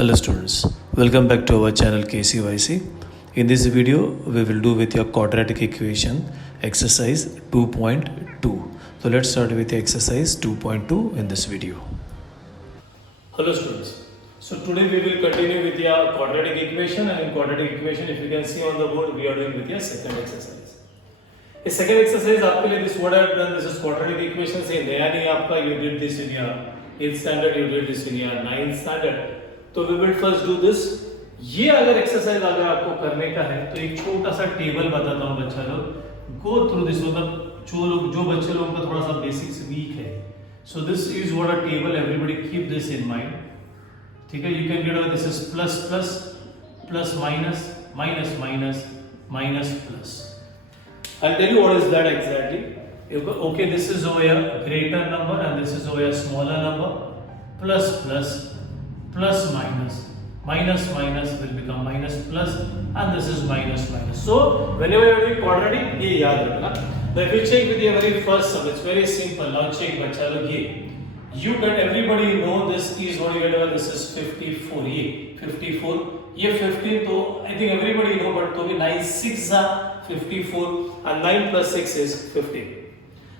Hello students, welcome back to our channel KCYC. In this video, we will do with your quadratic equation exercise 2.2. So let's start with the exercise 2.2 in this video. Hello students. So today we will continue with your quadratic equation, and in quadratic equation if you can see on the board we are doing with your second exercise. इस second exercise आपके लिए this what I have done, this is quadratic equation से नया नहीं आपका, you did this in your 8th standard, you did this in your 9th standard. तो we will first do this. ये अगर एक्सरसाइज अगर आपको करने का है तो एक छोटा सा टेबल बताता हूँ बच्चा लोग गो थ्रू दिस, मतलब जो बच्चे लोगों का थोड़ा सा बेसिक्स वीक है. So this is what a table, everybody keep this in mind. ठीक है, you can get this is plus plus plus minus minus minus minus plus. I'll tell you what is that exactly. Okay, this is over a greater number and this is over a smaller number. Plus plus plus minus minus minus will become minus plus and this is minus minus. So whenever you are doing quadratic, ये याद रखना. Now if you check with your very first sum, it's very simple. Now check बच्चा लोग ये. You get everybody know this is what you get. This is 54. ये 54. ये 15 तो I think everybody know, but तो भी 9 6 are 54 and 9 plus 6 is 15.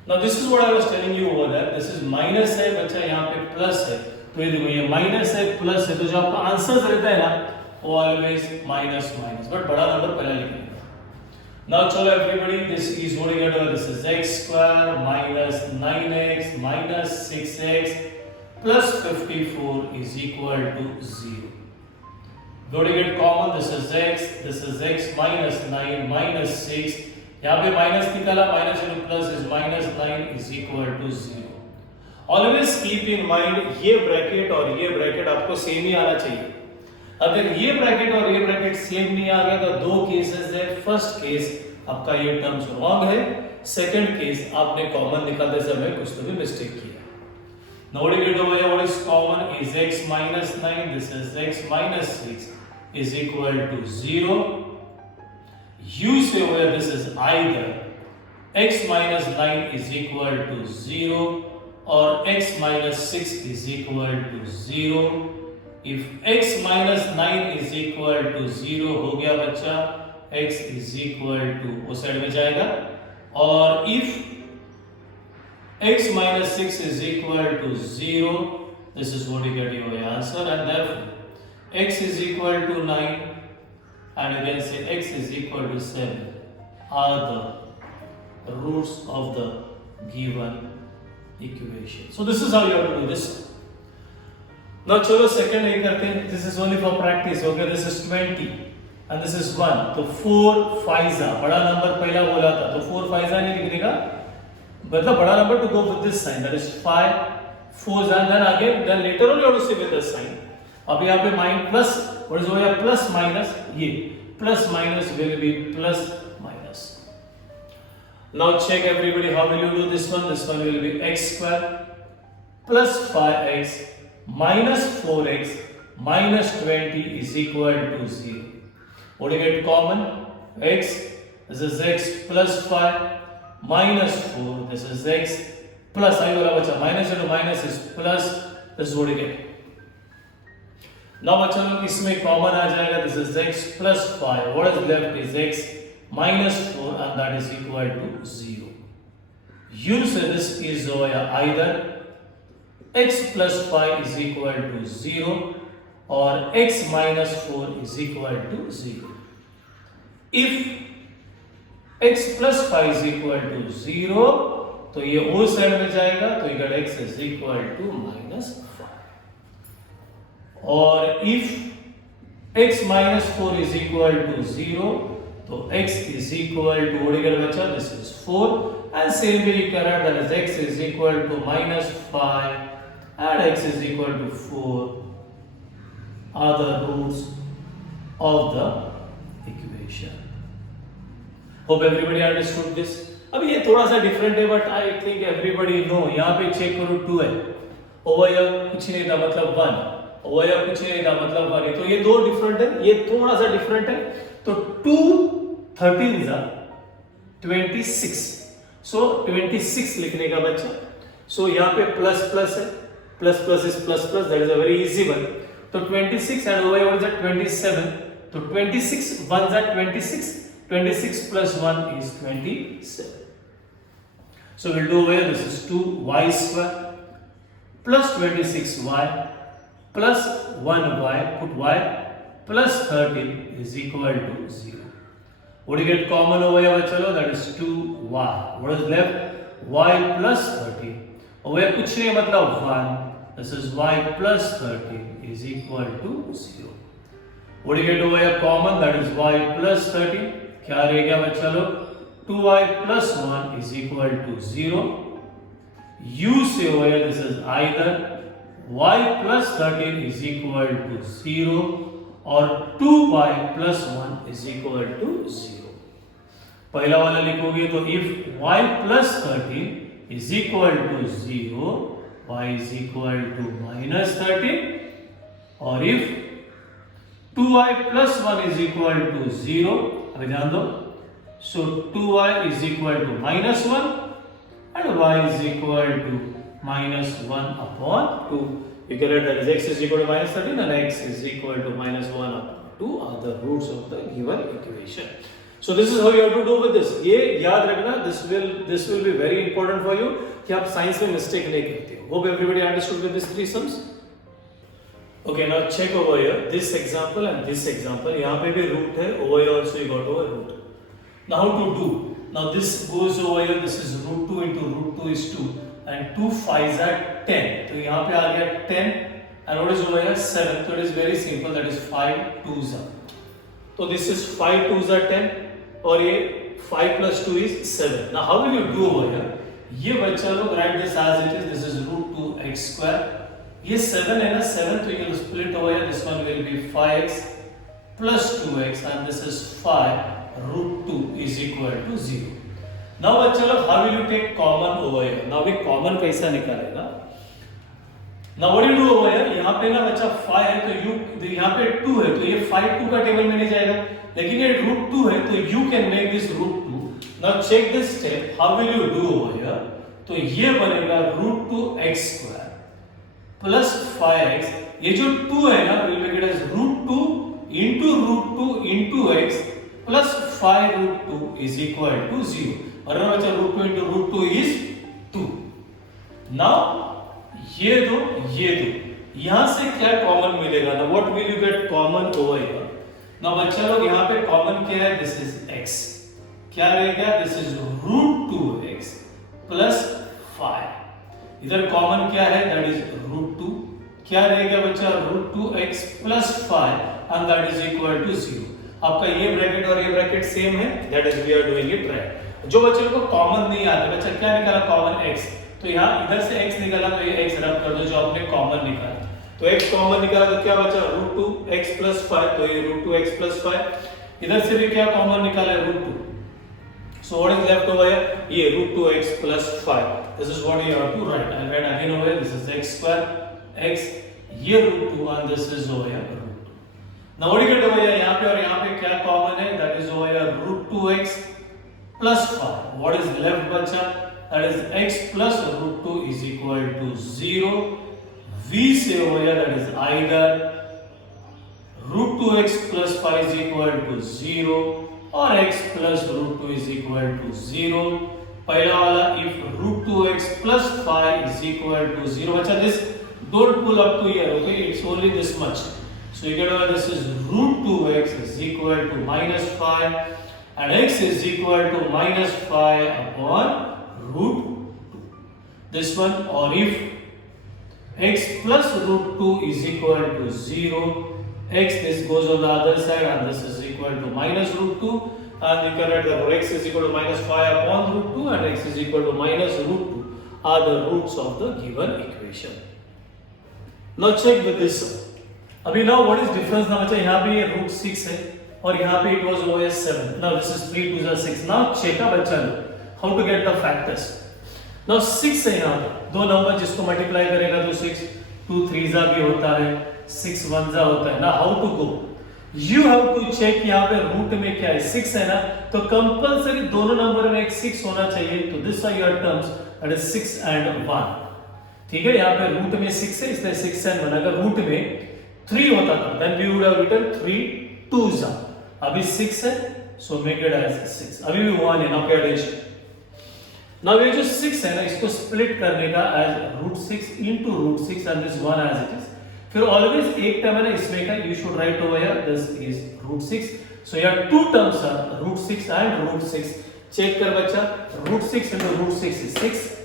Now this is what I was telling you over there. This is minus है बच्चा, यहाँ पे plus है. तो ये देखो ये माइनस है प्लस है, तो जो आपका आंसर रहता है ना वो ऑलवेज माइनस माइनस, बट बड़ा नंबर पहले लिखना. नाउ चलो everybody, this is what you get, this is x square minus 9x minus 6x plus 54 is equal to 0. What you get common, this is x minus 9 minus 6, यहाँ पे minus निकाला, minus into plus is minus 9 is equal to 0. Always keep in mind ये bracket और ये bracket आपको same ही आना चाहिए. अगर ये ब्रैकेट और ये ब्रैकेट सेम नहीं आ गया तो दो केसेस है. फर्स्ट केस आपका ये टर्म्स रॉन्ग है, सेकंड केस आपने कॉमन निकालते समय कुछ तो भी मिस्टेक किया. Now what you do, what is common is x minus 9, this is x minus 6 is equal to 0. You say where this is either x minus 9 is equal to 0 or x minus 6 is equal to 0. If x minus 9 is equal to 0 हो गया बच्चा, x is equal to वो side में जाएगा, और if x minus 6 is equal to 0, this is what you get your answer, and therefore x is equal to 9 and you can say x is equal to 7 are the roots of the given equation. So this is how you have to do this. Now चलो second ये करते हैं. This is only for practice. Okay, this is 20 and this is 1. तो 4 5 बड़ा number पहला बोला था, तो 4 5 नहीं लिखने का, मतलब बड़ा number to go with this sign, that is 5 4 and then again then later on you have to say with this sign. अब यहाँ पे mine plus, what is over here plus minus, ये plus minus will be plus minus. Now check everybody, how will you do this one? This one will be x square plus 5x minus 4x minus 20 is equal to 0. What do you get common? X, this is x plus 5 minus 4, this is x plus, I बोला बच्चा minus into minus is plus, this is what you get. Now बच्चा लोग इसमें common आ जाएगा, this is x plus 5, what is left is x minus 4 and that is equal to 0. You say this is either x plus 5 is equal to 0 or x minus 4 is equal to 0. If x plus 5 is equal to 0 तो ये ओ side में जाएगा, तो you get x is equal to minus 5. और if x minus 4 is equal to 0 तो x is equal to what you get बच्चा, this is 4 and same way you can write that is x is equal to minus 5 and x is equal to 4 are the roots of the equation. Hope everybody understood this. अब ये थोड़ा सा different है but I think everybody know. यहाँ पे check करो 2 है, over या कुछ नहीं था मतलब 1, ओवर या कुछ नहीं था मतलब 1 है, तो ये दो डिफरेंट है, ये थोड़ा सा डिफरेंट है. तो 2 13 is 26, so 26 लिखने का बच्चा. सो यहाँ पे प्लस प्लस है, plus plus is plus plus, that is a very easy one. तो 26 and over here what is that 27, तो 26 1s are 26, 26 plus 1 is 27. So we'll do over here, this is 2y square plus 26y plus 1y, put y, plus 13 is equal to 0. What do you get common over here bachalo? That is 2y. What is left? Y plus 13. over here कुछ नहीं मतलब 1. This is y plus 13 is equal to 0. What do you get over here common? That is y plus 13. क्या रह गया बच्चा लोग? 2y plus 1 is equal to 0. You say over here this is either y plus 13 is equal to 0 or 2y plus 1 is equal to 0. पहला वाला लिखोगे तो if y plus 13 is equal to 0, y is equal to minus 13, or if 2y plus 1 is equal to 0, अभी ध्यान दो, so 2y is equal to minus 1 and y is equal to minus 1 upon 2. You can write that as x is equal to minus 13 and x is equal to minus 1 upon 2 are the roots of the given equation. So this is how you have to do with this. ये याद रखना, this will be very important for you कि आप science में mistake नहीं करते हो. Hope everybody understood with these three sums. Okay, now check over here this example and this example. यहाँ पे भी root है, over here also you got over root. Now how to do? Now this goes over here. This is root 2 into root 2 is 2 and 2 5s are 10. तो यहाँ पे आ गया 10 and what is over here 7. So it is very simple. That is 5 2s are. So this is 5 2s are 10. और ये 5 plus 2 is 7. Now how will you do over here? ये बच्चा लोग write this as it is. This is root 2 x square. ये 7 है ना 7 तो ये split over here. This one will be 5x plus 2x and this is 5 root 2 is equal to 0. Now बच्चा लोग how will you take common over here? Now we common कैसा निकालेगा? Now what do you do over here? यहाँ पे ना बच्चा 5 है तो यहाँ पे 2 है तो ये 5 2 का टेबल में नहीं जाएगा. लेकिन ये root 2 है तो you can make this root 2. Now check this step. How will you do over here? तो ये बनेगा root 2 x square plus 5x. ये जो 2 है ना we'll make it as root 2 into x plus 5 root 2 is equal to 0. और ना बच्चा root 2 into root 2 is 2. Now ये दो यहाँ से क्या कॉमन मिलेगा ना? What will you get common over here? Now बच्चा लोग यहाँ पे कॉमन क्या है? This is x. क्या रहेगा? This is root 2x plus 5. इधर कॉमन क्या है? That is root 2. क्या रहेगा बच्चा? root 2x plus 5 and that is equal to 0. आपका ये ब्रैकेट और ये ब्रैकेट सेम है. That is we are doing it right. जो बच्चे को कॉमन नहीं आता, बच्चा क्या निकाला? Common x. तो यहाँ इधर से x निकाला तो ये x रब कर दो जो आपने कॉमन निकाला. तो x कॉमन निकाला तो क्या बचा? root 2 x plus 5. तो ये root 2 x plus 5. इधर से भी क्या कॉमन निकाला है? root 2. So what is left over here? ये root 2 x plus 5. This is what you have to write. I'll write again over here. This is x square x. ये root 2 and this is over here root 2. Now what do you get over here? यहाँ पे और यहाँ पे क्या common है? That is over here root 2x plus 5. What is left बचा? That is x plus root 2 is equal to 0. We say over here that is either root 2x plus 5 is equal to 0 or x plus root 2 is equal to 0. पहला वाला if root 2x plus 5 is equal to 0. बच्चा this don't pull up to here, okay? It's only this much. So you get over this is root 2x is equal to minus 5 and x is equal to minus 5 upon root 2. This one, or if x plus root 2 is equal to 0, x this goes on the other side and this is equal to minus root 2 and you can write that x is equal to minus 5 upon root 2 and x is equal to minus root 2 are the roots of the given equation. Now check with this. अभी now what is difference ना बच्चा? यहाँ पे ये root 6 है और यहाँ पे it was over 7. Now this is 3 2s are 6. Now check up बच्चा how to get the factors. Now 6 है यहाँ पे दो नंबर जिसको मल्टीप्लाई करेगा तो 6 2 3s भी होता है 6 1s होता है ना. How to go? You have to check यहाँ पे रूट में क्या है 6 है ना तो कंपलसरी दोनों नंबर में एक 6 होना चाहिए. तो this are your terms that is 6 and 1. ठीक है, यहाँ पे रूट में 6 है इसलिए 6 and 1. अगर रूट में 3 होता था, then we would have written 3 2s are. अभी 6 है, so make it as 6. अभी भी 1 है, now pay attention. Now ये जो 6 है ना, इसको split करने का as √6 into √6 and this 1 as it is. फिर always एक टर्म है ना इसमें का, you should write over here, this is √6. So here two terms are √6 and √6. Check कर बच्चा, √6 into √6 is 6.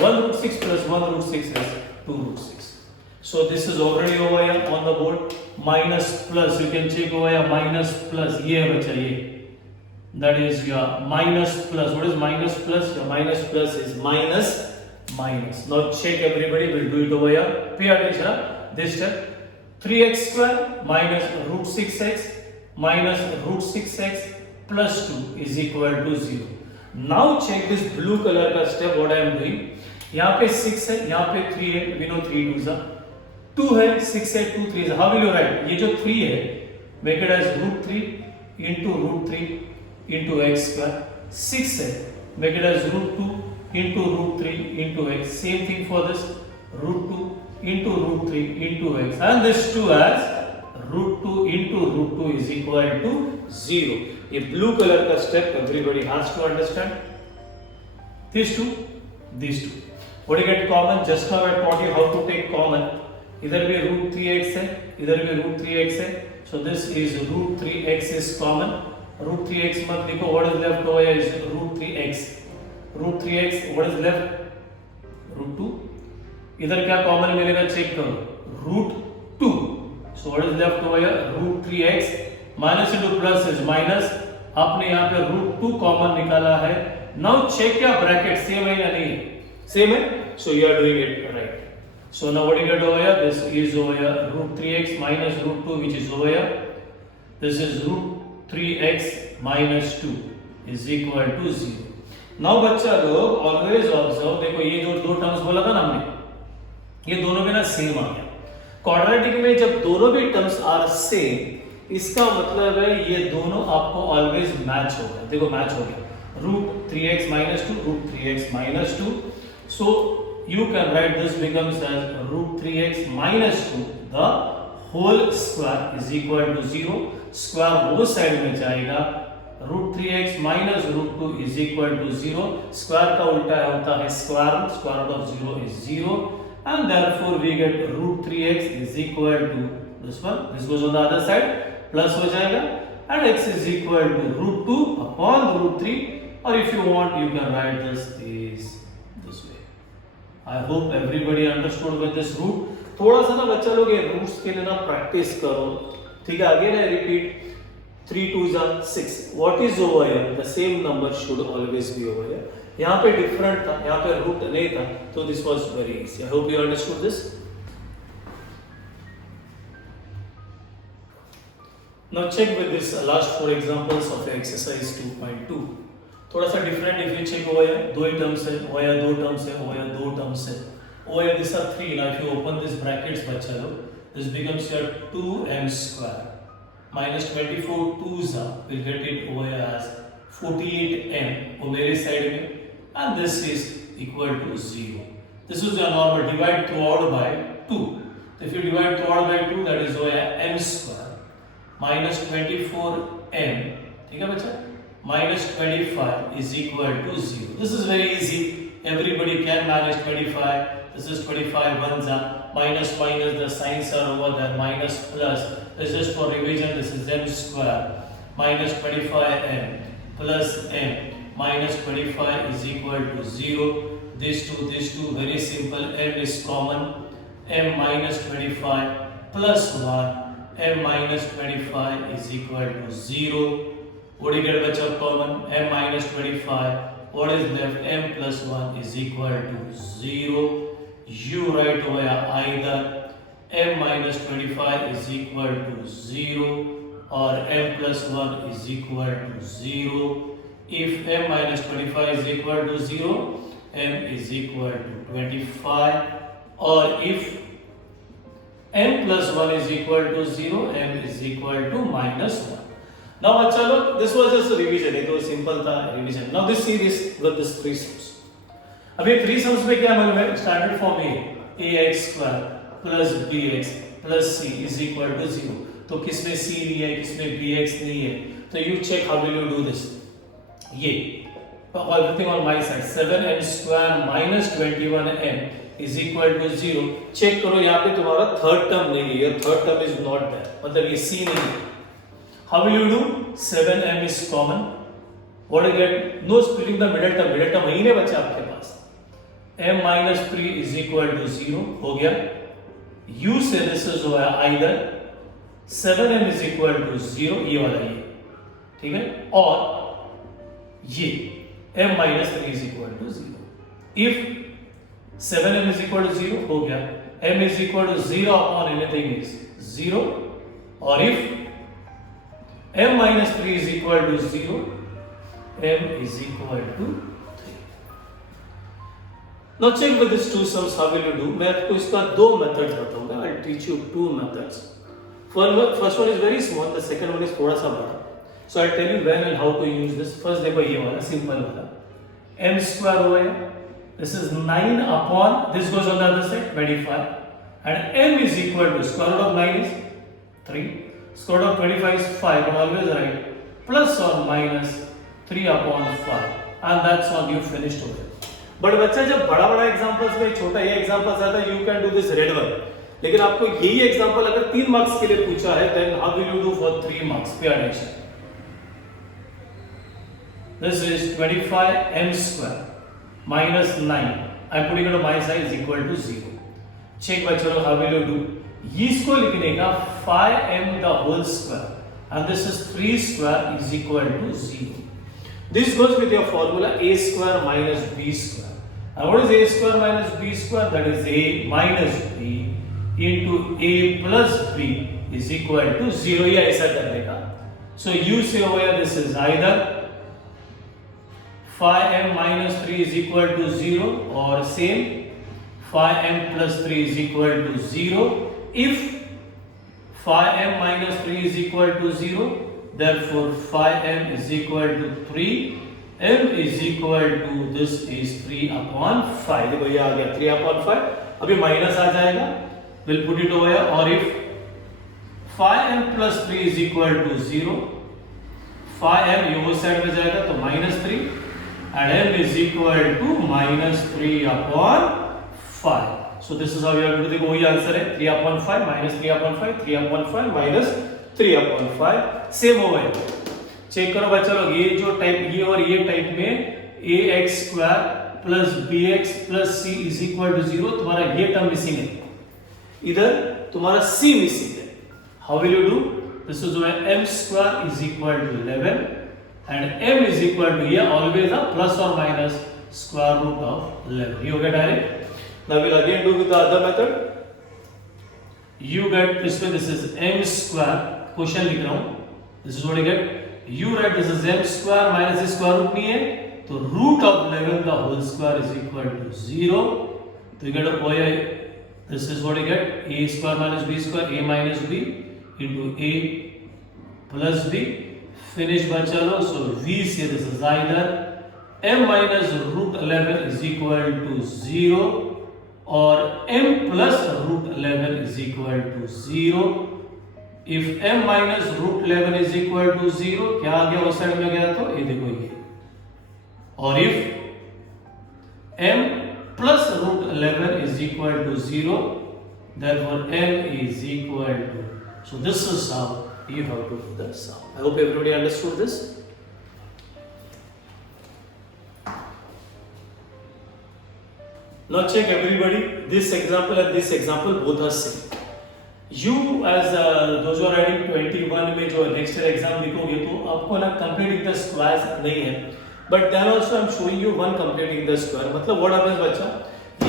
1 √6 plus 1 √6 is 2 √6. So this is already over here on the board. Minus plus, you can check over here, minus plus, ये है बच्चा ये. That is your minus plus. What is minus plus? Your minus plus is minus minus. Now check everybody, we'll do it over here. Pay attention, this step. 3x square minus √6x minus √6x plus 2 is equal to 0. Now check this blue color का step, what I am doing. यहाँ पे 6 है, यहाँ पे 3 है, we know 3 2s are. 2 है, 6 है, 2 3 है. How will you write? ये जो 3 है, make it as √3 into √3 into x square. 6 है, make it as √2 into √3 into x. Same thing for this, √2 into √3 into x. And this 2 as √2 into √2 is equal to 0. ये blue color का step everybody has to understand. These two, these two. What do you get common? Just now I taught you how to take common. इधर भी √3x है, इधर भी √3x है. So this is √3x is common. √3x मत लिखो. What is left over here is √3x. √3x. What is left? √2. इधर क्या कॉमन मिलेगा चेक करो. √2. So what is left over here? √3x. Minus into plus is minus. आपने यहाँ पे √2 common निकाला है. Now check your bracket same है या नहीं? सेम है. So you are doing it right. So now what do you get over here? This is over here √3x minus √2 which is over here. This is √3x minus 2 is equal to 0. Now बच्चा लोग always observe, देखो ये जो दो terms बोला था ना हमने, ये दोनों में ना सेम आ गया. क्वाड्रेटिक में जब दोनों भी टर्म्स आर सेम, इसका मतलब है ये दोनों आपको ऑलवेज मैच हो गया. देखो मैच हो गया. √3x minus 2, √3x minus 2. So you can write this becomes as √3x minus 2 the whole square is equal to 0. Square वो साइड में जाएगा. √3x minus √2 is equal to 0. Square का उल्टा होता है square root. Square root of 0 is 0. And therefore we get √3x is equal to this one. This goes on the other side. Plus हो जाएगा. And x is equal to √2 upon √3. Or if you want, you can write this way. I hope everybody understood with this root. थोड़ा सा ना बच्चा लोग ये roots के लिए ना प्रैक्टिस करो. ठीक है, again I repeat. 3 2s are 6. What is over here? The same number should always be over here. यहाँ पे डिफरेंट था, यहाँ पे रूट नहीं था, तो this was very easy. I hope you understood this. Now check with this last 4 examples of exercise 2.2. थोड़ा सा different. If you check over here, दो ही टर्म्स है, ओवर हियर दो टर्म्स है, ओवर हियर दो टर्म्स है. Over here this are 3. Now if you open this brackets बच्चा लोग, this becomes your 2m square minus 24 2s are, we'll get it over here as 48m वो मेरे side में, and this is equal to 0. This is your normal. Divide throughout by 2. So if you divide throughout by 2, that is over here m square minus 24m, ठीक है बच्चा, minus 25 is equal to 0. This is very easy. Everybody can manage 25. This is 25 ones are minus minus, the signs are over there, minus plus. This is for revision. This is m square minus 25m plus m minus 25 is equal to 0. These two very simple. M is common. M minus 25 plus 1. M minus 25 is equal to 0. What do you get bachcha common? M minus 25. What is left? M plus 1 is equal to 0. You write over here either m minus 25 is equal to 0 or m plus 1 is equal to 0. If m minus 25 is equal to 0, m is equal to 25. Or if m plus 1 is equal to 0, m is equal to minus 1. Now bachcha look, this was just a revision. It was simple tha revision. Now this series with this 3 sums. अब ये 3 sums में क्या मालूम है? Standard form में ax square plus bx plus c is equal to 0. तो किसमें c नहीं है, किसमें bx नहीं है, तो you check how will you do this. ये everything on my side, 7m square minus 21m is equal to 0. Check करो यहाँ पे तुम्हारा थर्ड टर्म नहीं है, third term is not there, मतलब ये c नहीं है. How will you do? 7m is common. What do you get? No splitting the middle term वही नहीं बचा आपके पास. m minus 3 is equal to 0 हो गया. u से this is हुआ either 7m is equal to 0 ये वाला ये, ठीक है, और ये m minus 3 is equal to 0. If 7m is equal to 0 हो गया, m is equal to 0 upon anything is 0, और if m minus 3 is equal to 0, m is equal to 3. Now check with these two sums how will you do. मैं आपको इसका दो methods बताऊंगा. I'll teach you two methods. First one is very small, the second one is थोड़ा सा बड़ा. So I'll tell you when and how to use this. First देखो ये वाला सिंपल वाला m square हुआ है. This is 9 upon, this goes on the other side, 25, and m is equal to square root of 9 is 3, square root of 25 is 5, but always right, plus or minus 3 upon 5, and that's all you finished with it. But बच्चा जब बड़ा बड़ा examples में छोटा ये examples आता है, you can do this red one. लेकिन आपको यही एग्जांपल अगर 3 मार्क्स के लिए पूछा है, then how will you do for 3 marks? Pay attention. This is 25m square minus 9. I'm putting it on my side is equal to 0. Check बच्चों how will you do? इसको लिखने का 5m the whole square and this is 3 square is equal to 0. This goes with your formula a square minus b square. And what is a square minus b square? That is a minus b into a plus b is equal to 0. या ऐसा करने का. So you say over here this is either 5m minus 3 is equal to 0 or same 5m plus 3 is equal to 0. If 5m minus 3 is equal to 0, therefore 5m is equal to 3, m is equal to this is 3 upon 5. देखो ये आ गया 3 upon 5. अभी minus आ जाएगा, we'll put it over here. और if 5m plus 3 is equal to 0, 5m ये वो side में जाएगा तो minus 3 and m is equal to minus 3 upon 5. So this is how you have to do. देखो वही आंसर है 3 upon 5 minus 3 upon 5, 3 upon 5 minus 3 upon 5. Same हो गया. चेक करो बच्चा लोग, ये जो टाइप ये और ये टाइप में ax square plus bx plus c is equal to 0, तुम्हारा ये टर्म मिसिंग है, इधर तुम्हारा c मिसिंग है. How will you do? This is where m square is equal to 11 and m is equal to here always a plus or minus square root of 11. You get direct. Now we'll again do with the other method. You get this way, this is m square, question लिख रहा हूं, this is what you get. You write this is m square minus the square root नहीं है, तो root of 11 the whole square is equal to 0. तो you get over here, this is what you get, a square minus b square, a minus b into a plus b. Finish बच्चा लो. So v से this is either m minus root 11 is equal to 0 or m plus root 11 is equal to 0. If m minus root 11 is equal to 0, क्या आ गया उस side में गया तो ये देखो ये. और if m plus root 11 is equal to 0, therefore m is equal to. So this is how you have to do the sum. I hope everybody understood this. Now check everybody, this example and this example both are same. You as those who are writing 21 में जो next year exam लिखोगे तो आपको ना completing the squares नहीं है, but then also I am showing you one completing the square. मतलब what happens बच्चा,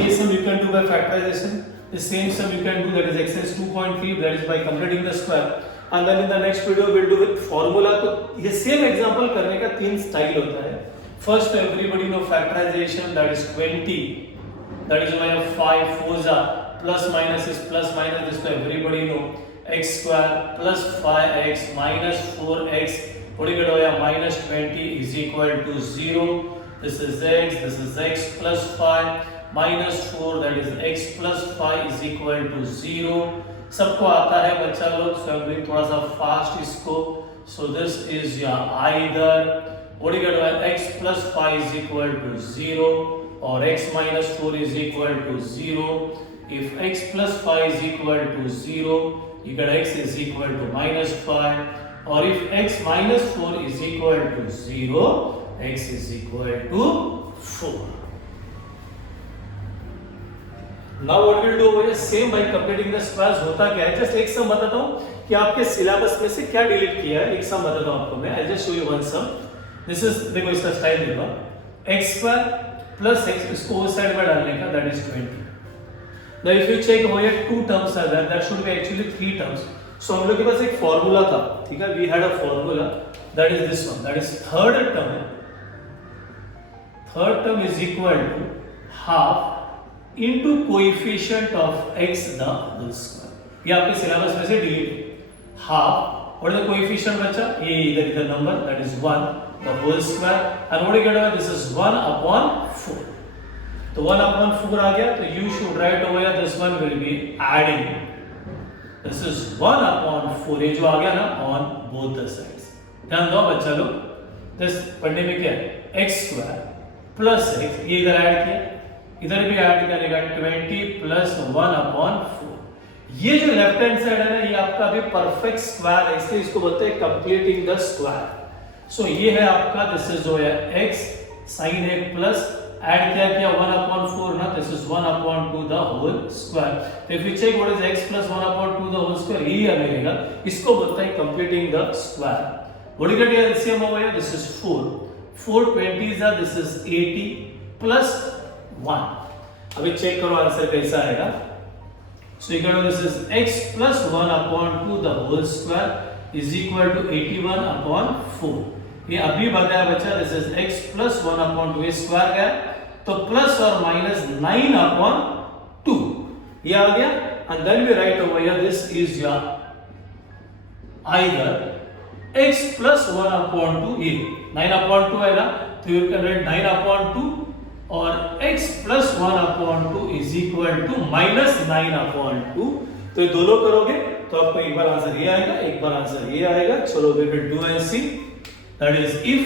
ये sum you can do by factorization, the same sum you can do that is exercise 2.3 that is by completing the square, and then in the next video we'll do with formula. तो ये same example करने का 3 style होता है. First everybody know factorization, that is 20, that is why 5 4s are plus minus is plus minus, this to everybody know. X square plus 5x minus 4x, what do you get over here, minus 20 is equal to 0. This is x plus 5 minus 4, that is x plus 5 is equal to 0. सबको आता है बच्चा लोग, सो I am doing थोड़ा सा fast इसको. So this is your either what you get by x plus 5 is equal to 0 or x minus 4 is equal to 0. If x plus 5 is equal to 0, you get x is equal to minus 5, or if x minus 4 is equal to 0, x is equal to 4. Now what we'll do over here, same by completing the squares. होता क्या है, just एक सम बताता हूँ कि आपके syllabus में से क्या डिलीट किया है. एक सम बताता हूँ आपको मैं. I'll just show you one sum. This is, देखो इसका स्टाइल देखो, एक्स स्क्वायर प्लस एक्स, इसको उस साइड में डालने का, that is 20. Now if you check हो here two terms are there, that should be actually three terms. So हम लोग के पास एक फार्मूला था, ठीक है, we had a formula, that is this one, that is third term. Third term is equal to half into coefficient of x the whole square. ये आपके सिलेबस में से डिलीट. हाफ और द कोएफिशिएंट बचा, ये इधर number, that is 1 the whole square, and what do you get over, this is 1 upon 4. तो 1 upon 4 आ गया, तो you should write over here, this one will be adding, this is 1 upon 4, ये जो आ गया ना, on both the sides. ध्यान दो बच्चा लोग, this पढ़ने में क्या है, x square plus x, ये इधर ऐड किया, इधर भी ऐड करेगा 20 plus 1 upon 4. ये जो लेफ्ट हैंड साइड है ना, ये आपका भी परफेक्ट स्क्वायर है, इसलिए इसको बोलते हैं कंप्लीटिंग द स्क्वायर. सो ये है आपका, दिस इज जो है x, साइन है प्लस, ऐड किया 1 upon 4 ना, this is 1 upon 2 the whole square. If you check what is x plus 1 upon 2 the whole square, ये मिलेगा, इसको बोलते हैं completing the square. What you get here, LCM over here, this is 4 20s are, this is 80 plus 1. अभी चेक करो answer कैसा आएगा. So you get this is x plus 1 upon 2 the whole square is equal to 81 upon 4. ये अभी बताया बच्चा, this is x plus 1 upon 2 square गया, तो प्लस और माइनस 9 upon 2 ये आ गया. And then we write over here, this is your either x plus 1 upon 2, ये 9 upon 2 है ना, तो यू कैन राइट 9 upon 2 और x plus 1 upon 2 is equal to minus 9 upon 2. तो ये दोनों करोगे तो आपको एक बार आंसर ये आएगा, एक बार आंसर ये आएगा. चलो we will do and see. That is, if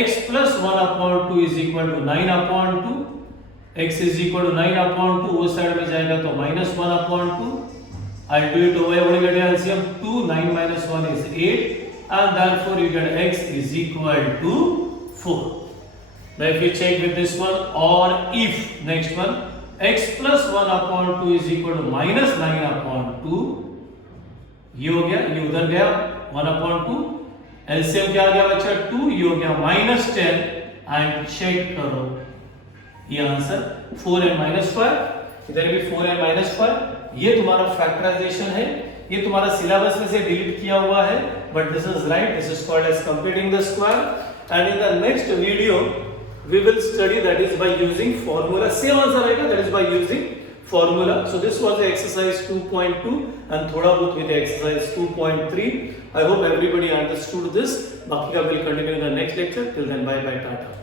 x plus 1 upon 2 is equal to 9 upon 2, x is equal to 9 upon 2, वो साइड में जाएगा तो minus 1 upon 2. I'll do it over here. What do you get LCM? 2, 9 minus 1 is 8, and therefore you get x is equal to 4. Now if you check with this one, or if next one, x plus 1 upon 2 is equal to minus 9 upon 2, ये हो गया, ये उधर गया 1 upon 2, LCM क्या आ गया बच्चा 2, ये हो गया -10. एंड चेक करो ये आंसर 4 and -5, इधर भी 4 and -5. ये तुम्हारा फैक्टराइजेशन है, ये तुम्हारा सिलेबस में से डिलीट किया हुआ है, but this is right, this is called as completing the square. And in the next video we will study, that is by using formula. Same answer आएगा, that is by using formula. So this was the exercise 2.2 and thoda bahut with the exercise 2.3. I hope everybody understood this. Baki ka will continue in the next lecture. Till then, bye bye, tata.